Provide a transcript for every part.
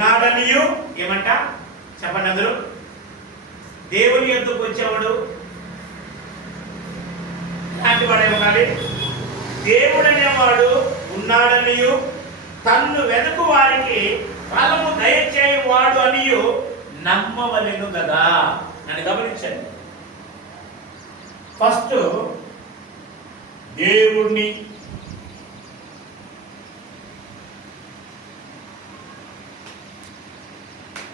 ఉన్నాడనియు ఏమంట చెప్పండి అందరూ. దేవుని యొద్దకు వచ్చేవాడు అలాంటి వాడే ఉండాలి. దేవుడు అనేవాడు ఉన్నాడనియు తన్ను వెతుకు వారికి ఫలము దయచేయవాడు అనియు నమ్మవలెను కదా. నన్ను గమనించండి. ఫస్ట్ దేవుణ్ణి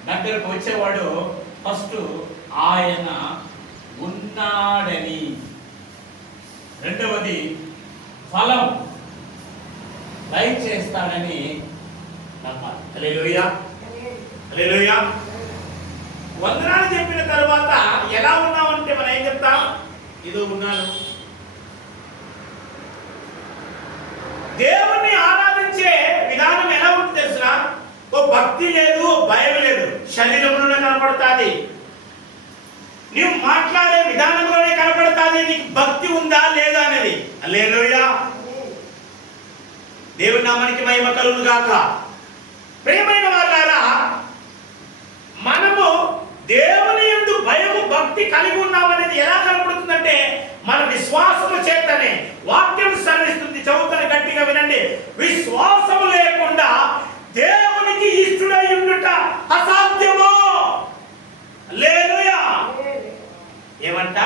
దగ్గరకు వచ్చేవాడు ఫస్ట్ ఆయన ఉన్నాడని, రెండవది ఫలం దయచేస్తాడని నమ్మాలి. హల్లెలూయా, హల్లెలూయా. వందనాలు చెప్పిన తర్వాత ఎలా ఉన్నామంటే మనం ఏం చెప్తాం? ఇదో ఉన్నాను. దేవుణ్ణి ఆరాధించే విధానం ఎలా ఉంటుంది తెలుసునా? ఓ భక్తి లేదు, భయం లేదు, శరీరంలోనే కనపడుతుంది. నీవు మాట్లాడే విధానంలోనే కనపడుతుంది నీకు భక్తి ఉందా లేదా అనేది. హల్లెలూయా, దేవుని నామానికి మహిమ కలుగును గాక. ప్రియమైన వారులారా, మనము దేవుని యందు భయము భక్తి కలిగి ఉన్నామనేది ఎలా కనపడుతుందంటే మన విశ్వాసము చేతనే. వాక్యం సరిస్తుంది, చదువుకొని గట్టిగా వినండి. విశ్వాసము లేకుండా దేవునికి ఇష్టడై ఉండుట అసాధ్యము. హల్లెలూయా. ఏమంట?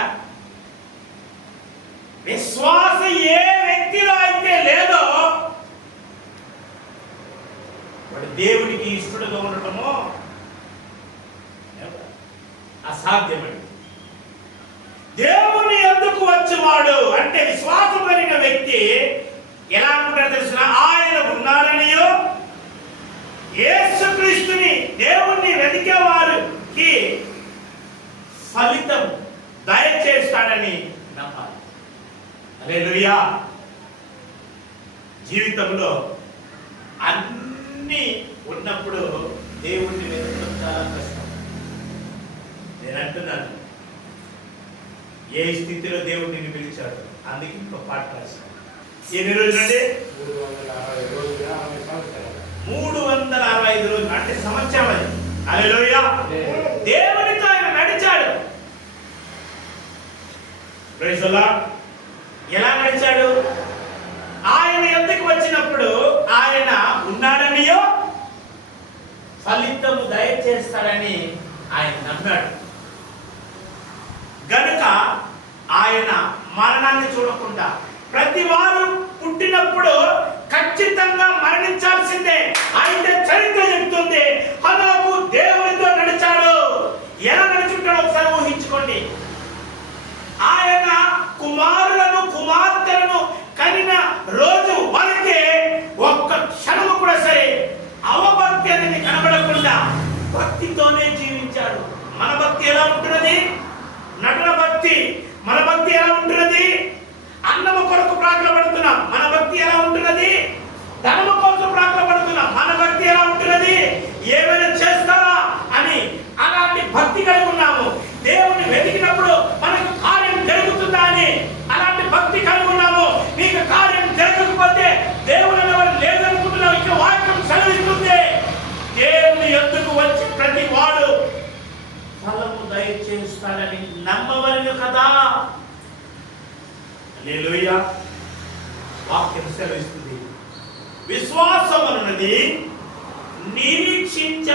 విశ్వాసం ఏ వ్యక్తిలో అయితే లేదో వాడు దేవునికి ఇష్టడుగా ఉండటము అసాధ్యమని. దేవుని ఎందుకు వచ్చేవాడు అంటే విశ్వాసం కలిగిన వ్యక్తి ఎలా అనుకుంటారో తెలుసిన? ఆయన ఉన్నాడనియో యేసుక్రీస్తుని దేవుణ్ణి వెతికే వారికి ఫలితం దయచేస్తాడని నమ్మాలి. హల్లెలూయా. జీవితంలో అన్ని ఉన్నప్పుడు దేవుణ్ణి వెతకడం చాలా కష్టం. నేను అంటున్నాను, ఏ స్థితిలో దేవుడు నిన్ను పిలిచాడు. అందుకే ఇంకో పాట రాశాను. ఎన్ని రోజులండి? 365 రోజులు అంటే సంవత్సరం అది. హల్లెలూయా. దేవునితో ఆయన నడిచాడు. Praise the lord. ఎలా నడిచాడు? ఆయన యొద్దకు వచ్చినప్పుడు ఆయన ఉన్నాడనియో ఫలితము దయచేస్తాడని ఆయన నమ్మాడు. గనుక ఆయన మరణాన్ని చూడకుండా ప్రతి వారు పుట్టినప్పుడు ఖచ్చితంగా మరణించాల్సిందే. అయితే చరిత్ర చెప్తుంది హనోకు దేవునితో నడిచాడు. ఎలా నడుచుంటాడో ఒకసారి ఊహించుకోండి. ఆయన కుమారులను కుమార్తెలను కనిన రోజు వరకే ఒక్క క్షణము కూడా సరే అవభక్తి అనేది కనబడకుండా భక్తితోనే జీవించాడు. మన భక్తి ఎలా ఉంటున్నది? నటన భక్తి. మన భక్తి ఎలా ఉంటున్నది? అన్నము కొరకు ప్రాకులపడుతున్నాం. మన భక్తి ఎలా ఉంటున్నది? ధనము కోసం ప్రాకులపడుతున్నాం. మన భక్తి ఎలా ఉంటున్నది? ఏమైనా చేస్తారా అని అలాంటి భక్తి కలిగి ఉన్నాము. దేవుని వెతికినప్పుడు మనకు కార్యం జరుగుతుందా అని అలాంటి భక్తి కలిగి ఉన్నాము. నీకు కార్యం జరగకపోతే దేవుని ఎవరు లేదనుకుంటున్నావు. ఇక వాక్యం సెలవిస్తుంది, దేవుని యొద్దకు వచ్చి ప్రతి వాడు ఫలము దయచేస్తాడని నమ్మవలెను కదా. హల్లెలూయా. వాక్యం సెలవిస్తుంది, విశ్వాసం అన్నది నిరీక్షించ